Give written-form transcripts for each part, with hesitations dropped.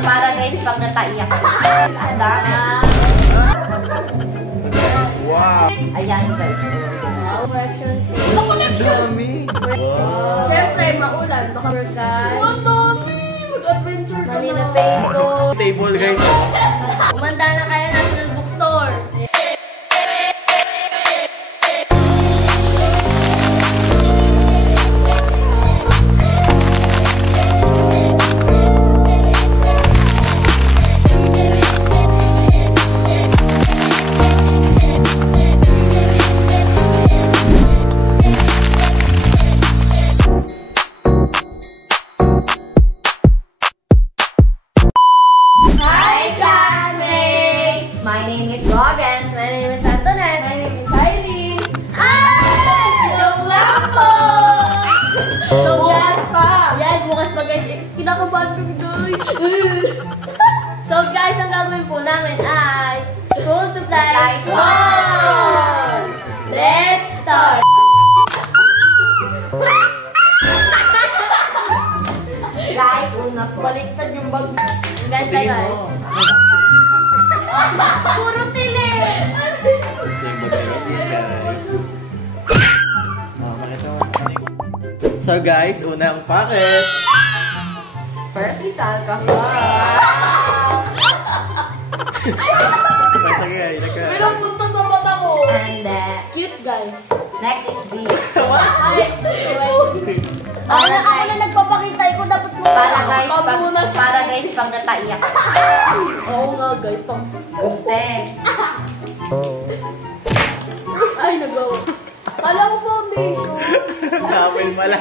Para guys, pag nataiyak ka. Ang dami. Wow! Ayan guys. Correction tape. Ang dami! Wow! Siyempre, maulan. Baka guys. Ang dami! Mag-adventure ka Manila na. paper. Table guys! Umanda na kayo National Bookstore. My name is Robin. My name is Antoinette. My name is Eileen. Joke lang po! Bukas pa! Yan, bukas pa guys. Kinakabahan kami guys. So guys, ang gagawin po namin ay school supplies 1! Let's start! Guys, una po. Baliktad yung bag. Ganda guys. Puro tili! So guys, unang packet. First is alcohol. Sige, ilagay. Bilang punta sa mata ko. And Cute guys. next is beef. Ako na nagpapakita. Ikaw dapat mo. Para guys, pag nataiyak ka. Oo nga guys. Kunte. Ay, nagawa. Kala ko foundation. Napil pala.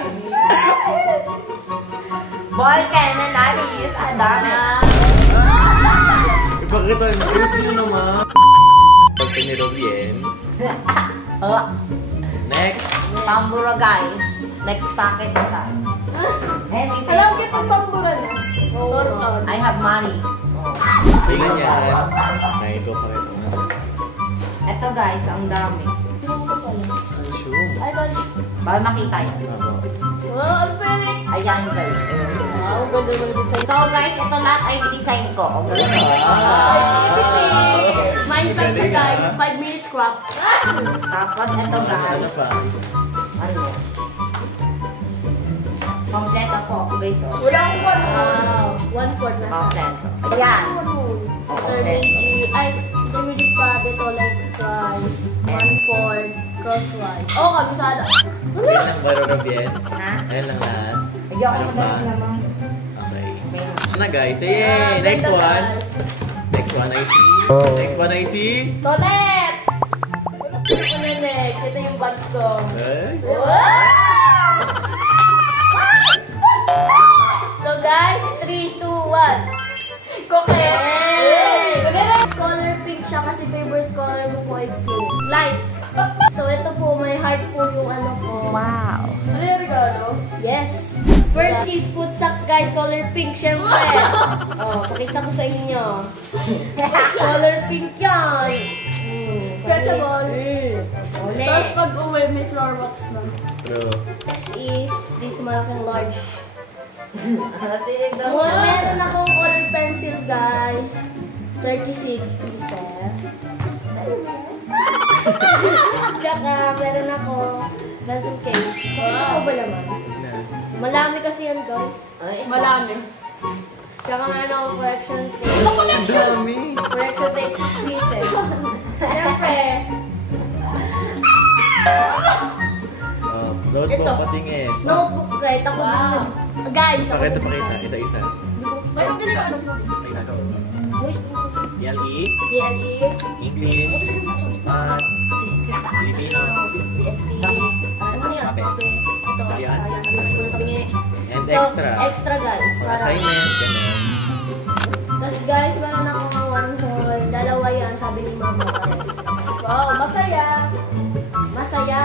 Ball pen na namin. Ang dami. Ipakita nyo. Ayos nyo naman. Pagka ni Robien. Oh, Next. pambura guys. Next packet na tayo. Any Alam paper. kita pambura na. Oo. I have money. Tingnan yan. Naito pa rin. Ito guys, ang dami. Consume. Ay, guys. Para makita yun. Wow, ang pwede. Ayan guys. Wow, ganda mo design. So guys, ito lahat ay design ko. Okay? Minecraft siya guys. 5 minutes craft. Tapos ito guys. Ano pa? Ano? Kompleto po guys. Oh. Wala akong 1/4 na sa. Kompleto. Ayan. Intermediate. Ay, intermediate pa. Dito like twice. 1/4 crosswise. Oo, kabisada. Ayan lang ba, Robien? Ha? Ayan lang lahat. Ayoko Ano pa? magaling naman. Okay. Na guys. Yay! Next Ganda, one. guys. Next one I see. Next one I see. Tonet! Ito na next. Ito yung bag ko. Ay. So guys, 3, 2, 1. Coquette! Color pink siya kasi favorite color mo po ay pink. Light. So ito po, may heart po yung ano ko. Wow. Ano yung regalo? Yes. First is food sack guys, color pink syempre. Oh, pakita ko sa inyo. Color pink yan. Stretchable. Tapos pag uwi, may floor box na. True. Next is this malaking large. Tinig daw. Meron akong color pencil guys. 36 pieces. Tsaka meron ako pencil case. Ano ba naman? Malami kasi yan guys. Malami. Tsaka meron ako correction tape. Ang dami. Correction tape 6 pieces. Siyempre. Notebook Ito. patingin. Notebook guys. Ako wow. Guys, ako. Pakita, pakita. Isa-isa. Meron din ako. Pakita ko. Voice. ELE, DLE. English, Math, Filipino, DSP. Ano yan? Kape. Ito. Science. and So, extra. extra guys. For Para. assignment, ganun. Tapos guys, meron akong one whole. Dalawa yan, sabi ni mama. Wow, masaya. Masaya.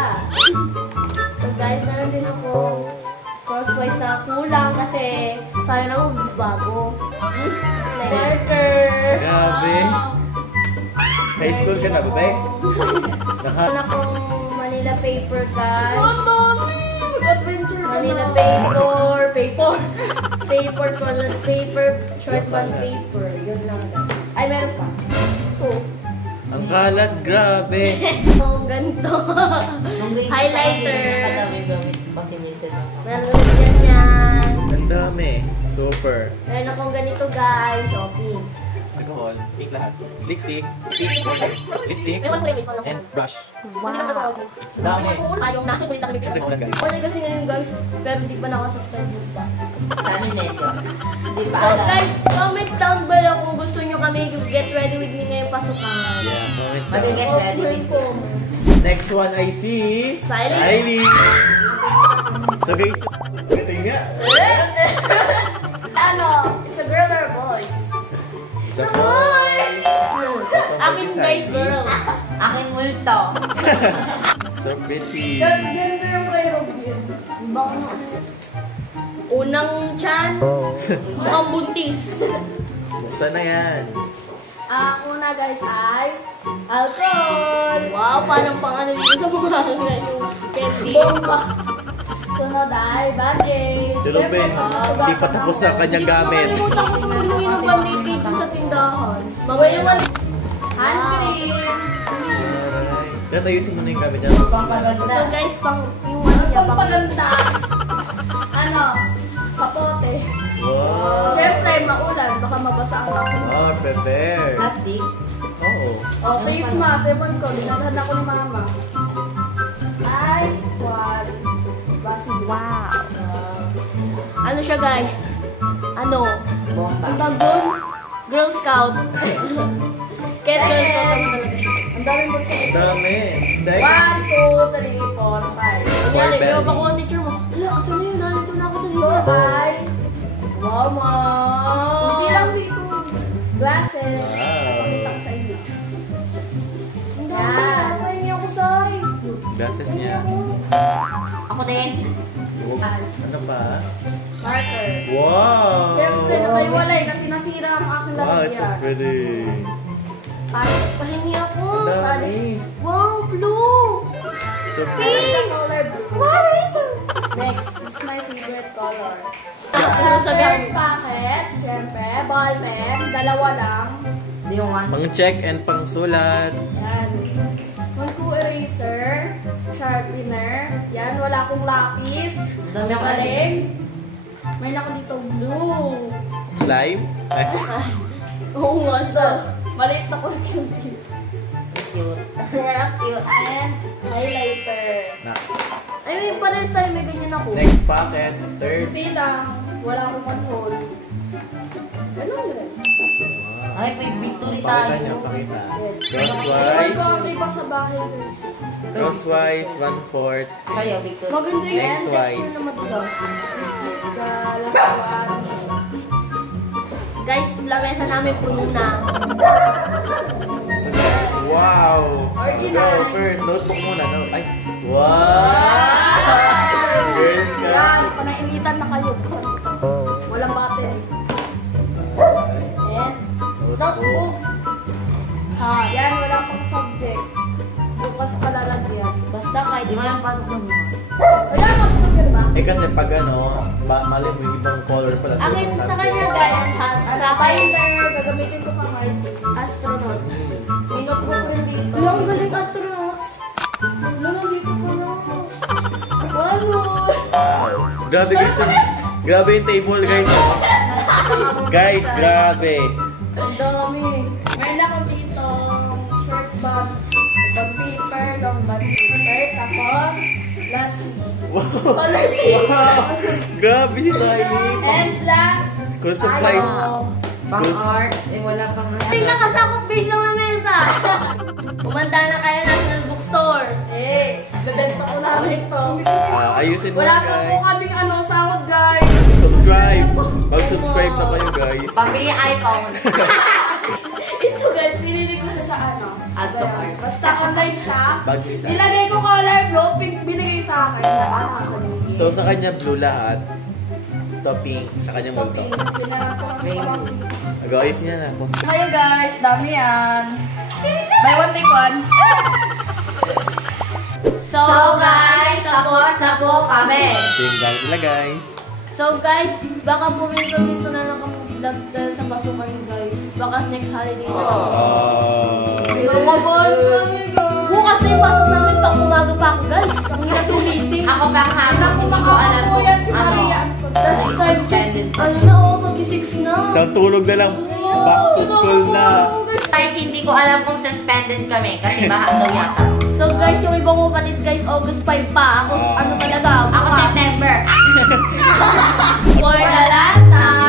So guys, meron din ako crosswise na kulang kasi sayang ako bago. Marker. Grabe. High school ka na, babe? Meron akong Manila paper guys. Ang dami! Mag-adventure ka Manila na. paper. paper, colored paper, short bond paper. Yun lang. Ay, meron pa. Ito. Ang kalat, grabe. Oh, ganito. Highlighter. Kadami-gamit kasi minsan ako. Meron ulit yan. Ang dami. Super. Meron akong ganito guys. Shopping. Alcohol, pink lahat. Lipstick, lipstick, Ewan ko yung miss. and brush. Wow. Dami. Ayong nakikulit ang Siyempre ko lang guys. Order kasi ngayon guys, pero hindi pa nakasubscribe yung ba. Sa amin medyo. Hindi pa So alam. guys, comment down below kung gusto nyo kami get ready with me ngayong pasukan. Yeah, comment Mag-get down. ready with ko. Next one I see. Siley. So guys, ito nga. Ano? It's a girl or a boy? It's a Boy! boy. Akin guys, girl. Aking multo. So pretty. Guys, gender yung kay Robin. Baka na unang chan, mukhang buntis. Buksan na yan. Ang una guys ay alcohol. Wow, parang pang ano dito sa mga yung candy. Bomba. Sunod ay bagay. Si Ruben, hindi pa tapos ang kanyang gamit. Hindi ko makalimutan kung sino yung dito sa tindahan. Magayawan. Hand cream. Alright. Kaya ayusin mo na yung gamit niya. Pampaganda. So guys, pang yung ano niya, pampaganda. Ano? Kapote. Wow. Siyempre, maulan. Baka mabasa ang ako. Oh, prepare. Plastic. Oo. Oh, face mask. Ewan ko. Dinadala ko ni mama. Ay, one. Basil. Wow. Ano siya guys? Ano? Bomba. Ang tawag doon? Girl Scout. Kaya Girl Scout naman talaga siya. Ang daming bulsa. Ang dami. 1, 2, 3, 4, 5. Kunyari, belly. yung ako ang teacher mo. Hala, ito na yun. Nalito na ako sa dito. Bye. Wow, ma'am. Hindi lang dito. Glasses. Wow. Pakita ko sa inyo. Yan. Pahingi ako sa Glasses niya. Ako din. Ano pa? marker. Wow! Siyempre, nakaiwalay kasi nasira ang aking Wow, it's so lalagyan. pretty. Pahingi ako. Dami. Wow, blue. So pretty. Pink. Color blue. Wow, next, this is my favorite color. Pero sa gamit packet, siyempre, ball pen, dalawa lang. Do you want? Pang check and pang sulat. Yan. One eraser, sharpener. Yan, wala akong lapis. Dami ako Galing. Mayroon ako dito blue. Slime. Ay, Oo nga, so, maliit na collection din. Cute. Cute. And highlighter. na. Ay, yung pares tayo, may ganyan ako. Next pocket. Third. Hindi lang. Wala akong control. Ganun rin. Ay, may victory Pakita tayo. niya, pakita. Yes. Iwan Crosswise. ko ang iba sa bahay, guys. Crosswise, 1/4. Kayo, victory. Maganda yun. Lengthwise. Texture na matigas. The last one. Guys, lamesa namin puno na. Wow! Original. Go first. Notebook muna. No? Ay. Wow! Girls ka. Yan, panainitan na kayo. Busan ko to. Walang battery. And, notebook. Yan, wala pang subject. Bukas pa lalagyan. Basta kahit di mo yung pasok ng mga. Wala ka po kasi, diba? Eh kasi pag ano, mali mo yung ibang color pala sa Akin ibang sa subject. kanya, guys, sa timer, gagamitin ko pang astronaut. May notebook rin dito. Wala, ang galing astronauts. Wala, dito ko lang. Walo. Grabe guys. Grabe yung table guys. Guys, grabe. Ang dami. Meron ako dito, short bag, bag paper, long bag paper, tapos, lastly, color sheet. Grabe si Tylee. And last, School supply. Pang art, eh wala pang ay, nakasakop base lang na mesa. Umanda na kayo National Bookstore. Eh, bebenta ko namin ito. Ayusin mo Wala na pa po guys. kaming sahod, guys. Subscribe. Mag-subscribe na kayo guys. Pambili iPhone. Ito guys, pinili ko siya sa ano. Add to cart. Basta online siya. Bag ni Isa. Nilagay ko color blue, pink binigay sa akin. Nakakalimutan. So sa kanya blue lahat. Ito pink. Sa kanya multo. Sinarap ko lang sa Mag-ayos niya na. Post. Kayo guys, dami yan. Buy one take one. So So guys, tapos na po kami. Ito yung gamit nila guys. So guys, Baka puminto na lang kami vlog dahil sa pasukan guys. Baka next holiday na lang. Bukas na yung pasok namin, pang umaga pa ako guys. Ang hirap tumising. Ako pang hapon, hindi ko alam kung Tapos suspended. ano na, mag-6 na. Isang tulog na lang. Back to school na. Guys, hindi ko alam kung suspended kami kasi baka daw yata. So guys, yung ibang kapatid guys, August 5 pa. Ako, ano talaga? Ako September. For the last time.